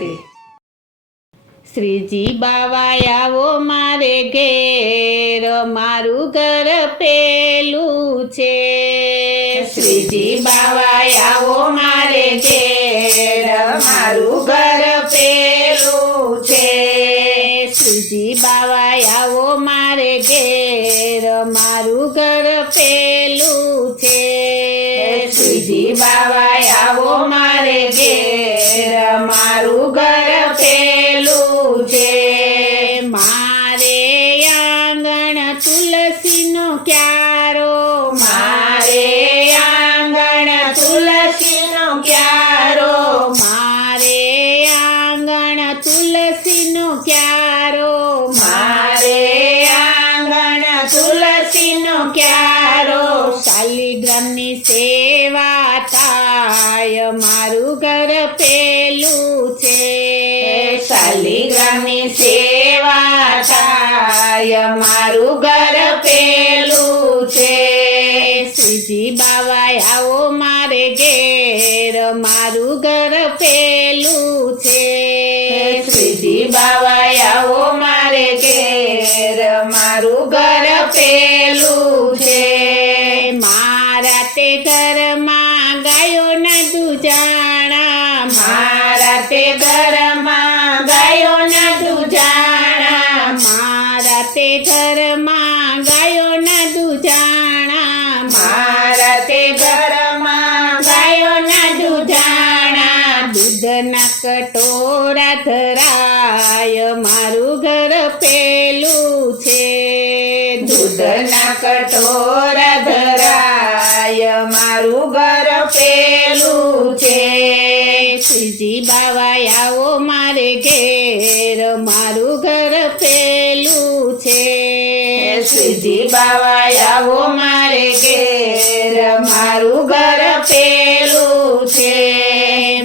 રાધે. શ્રીજી બાવા આવો મારે ઘેર, મારું ઘર પેલું છે. શ્રીજી બાવા આવો મારે ઘેર, મારું ઘર પેલું છે. શ્રીજી બાવા આવો મારે ઘેર, મારું ઘર પેલું છે. શ્રીજી બાવા આવો મારે ઘેર, મારું ઘર પેલું છે. મારે આંગણ તુલસીનો ક્યારો, મારે આંગણ તુલસીનો ક્યારો, મારે આંગણ તુલસીનો ક્યારો, મારે આંગણ તુલસીનો ક્યારો. શાલિગ્રામની સેવા થાય, મારું ઘર પેલું છે. શાલિગ્રામની સેવા થાય, મારું ઘર પેલું છે. શ્રીજી બાવા આવો મારે ઘેર, મારું ઘર પેલું છે. શ્રીજી બાવા આવો મારે ઘેર, મારું ઘર પેલું છે. મારા તે ઘરમાં ગાયોના દૂજાણા, મારા તે ઘરમાં ગાયોના દૂજાણા, મારા તે ઘરમાં ગાયોના દૂજાણા, મારા તે ઘરમાં ગાયોના દૂજાણા. દૂધના કટોરા ધરાય, મારું ઘર પેલું છે. દૂધના કટોરા ધરાય, મારું ઘર પેલું છે. શ્રીજી બાવા આવો મારે ઘેર, મારું ઘર પેલું છે. શ્રીજી બાવા આવો મારે ઘેર, મારું ઘર પેલું છે.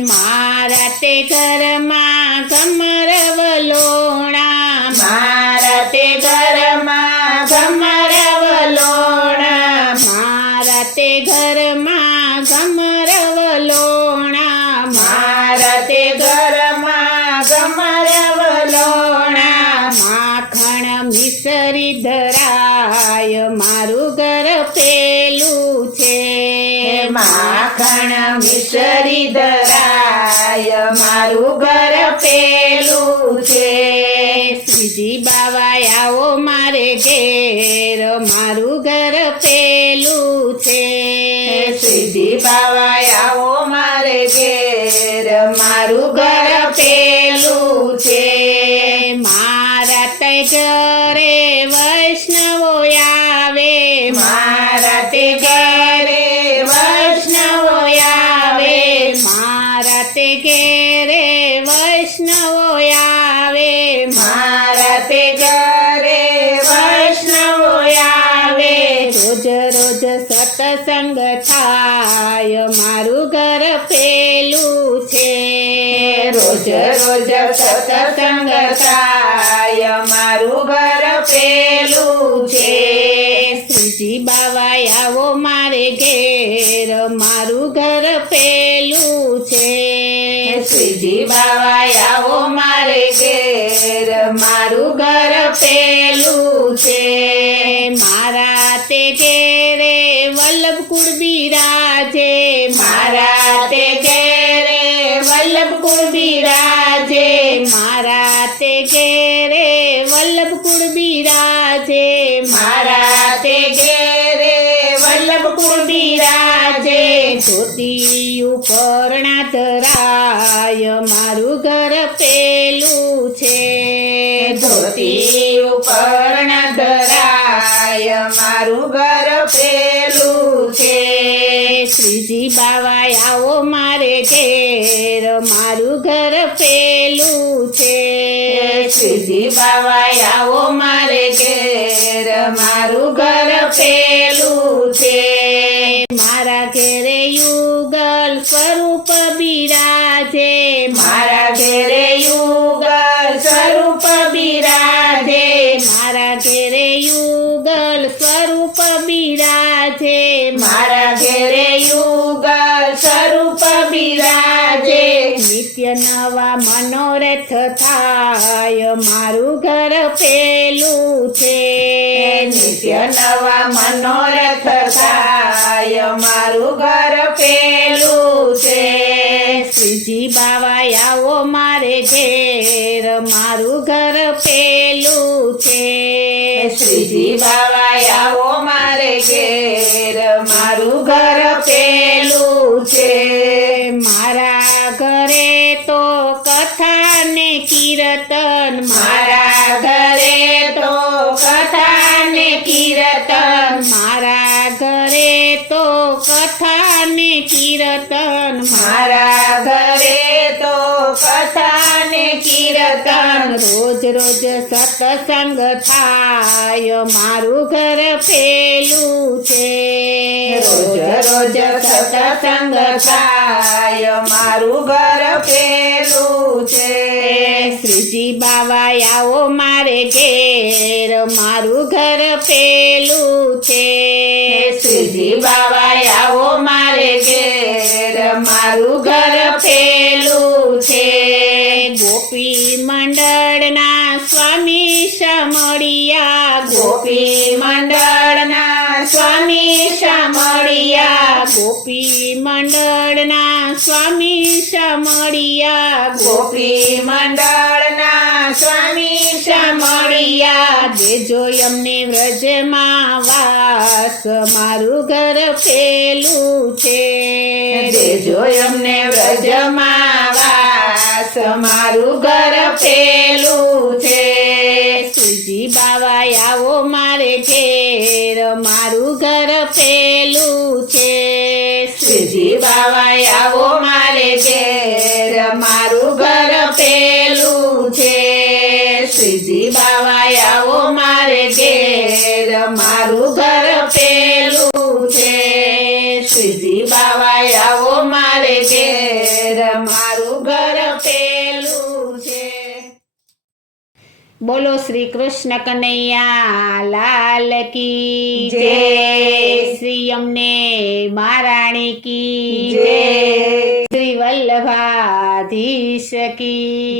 મારા તે ઘરમાં ઘમર વલોણા, મારા તે ઘરમાં ઘમર વલોણા, મારા તે ઘરમાં ઘમર વલોણા, મારા તે ઘરમાં ઘમર વલોણા. માખણ મિસરી ધરાય, મારું ઘર પેલું છે. માખણ મિસરી ધરાય, મારું ઘર પેલું છે. શ્રીજી બાવા આવો મારે ઘેર, મારું ઘર પેલું છે. શ્રીજી બાવા આવો મારે ઘેર, મારું ઘર પેલું છે. મારા તે ઘરે વૈષ્ણવો આવે, મારા તે ઘરે વૈષ્ણવો આવે, મારા તે ઘરે વૈષ્ણવો આવે, મારા તે ઘરે વૈષ્ણવો આવે. રોજ રોજ સત્સંગ થાય, મારું ઘર પેલું છે. રોજ રોજ સત્સંગ થાય, મારું ઘર પેલું છે. શ્રીજી બાવા આવો મારે ઘેર, મારું ઘર પેલું છે. શ્રીજી બાવા આવો મારે ઘેર, મારું ઘર પેલું છે. મારા તે ઘેરે વલ્લભકુળ બિરાજે, મારા તે ઘેરે વલ્લભકુળ બિરાજે, મારા તે ઘેરે વલ્લભકુળ બિરાજે, મારા તે ઘેરે વલ્લભકુળ બિરાજે. ધોતી ઉપરણા ધરાય, મારું ઘર પેલું છે. ધોતી ઉપરણા ધરાય, મારું ઘર પેલું છે. શ્રીજી બાવા આવો મારે ઘેર, મારું ઘર પેલું છે. શ્રીજી બાવા આવો મારે ઘેર, મારું ઘર પેલું છે. મારા ઘેરે યુગલ સ્વરૂપ બિરાજે, મારા ઘેરે યુગલ સ્વરૂપ બિરાજે, મારા ઘેરે યુગલ સ્વરૂપ બિરાજે, મારા ઘેરે યુગલ સ્વરૂપ બિરાજે. નિત્ય નવ નવા મનોરથ થાય મારું ઘર પેલું છે નિત્ય નવા મનોરથ થાય મારું ઘર પેલું છે શ્રીજી બાવા આવો મારે ઘેર મારું ઘર પેલું છે શ્રીજી બાવા આવો મારે ઘેર મારું ઘર પેલું છે મારા ઘરે તો કથા ને કીર્તન મારા ઘરે તો કથા ને કીર્તન મારા ઘરે તો કથા ને કીર્તન મારા ઘરે તો કથા ને કીર્તન રોજ રોજ સત્સંગ થાય મારું ઘર પેલું છે રોજ રોજ સત્સંગ થાય મારું ઘર પેલું છે શ્રીજી બાવા આવો મારે ઘેર મારું ઘર પેલું છે શ્રીજી બાવા આવો મારે ઘેર મારું ઘર પેલું છે ગોપી મંડળના સ્વામી શામળિયા ગોપી મંડળના સ્વામી શામળિયા ગોપી મંડળના સ્વામી શામળિયા ગોપી મંડળના સ્વામી શામળિયા દેજો અમને વ્રજમાં વાસ મારું ઘર પેલું છે દેજો અમને વ્રજમાં વાસ મારું ઘર પેલું છે શ્રીજી બાવા આવો મારે ઘેર મારું ઘર પેલું છે શ્રીજી બાવા આવો મારે ઘેર મારું ઘર પેલું છે શ્રીજી બાવા આવો મારે ઘેર મારું ઘર પેલું છે શ્રીજી બાવા આવો મારે ઘેર મારું ઘર પેલું છે બોલો શ્રી કૃષ્ણ કનૈયા લાલ કી જય શ્રી અમને મહારાણી કી જય શ્રી વલ્લભાધીશ કી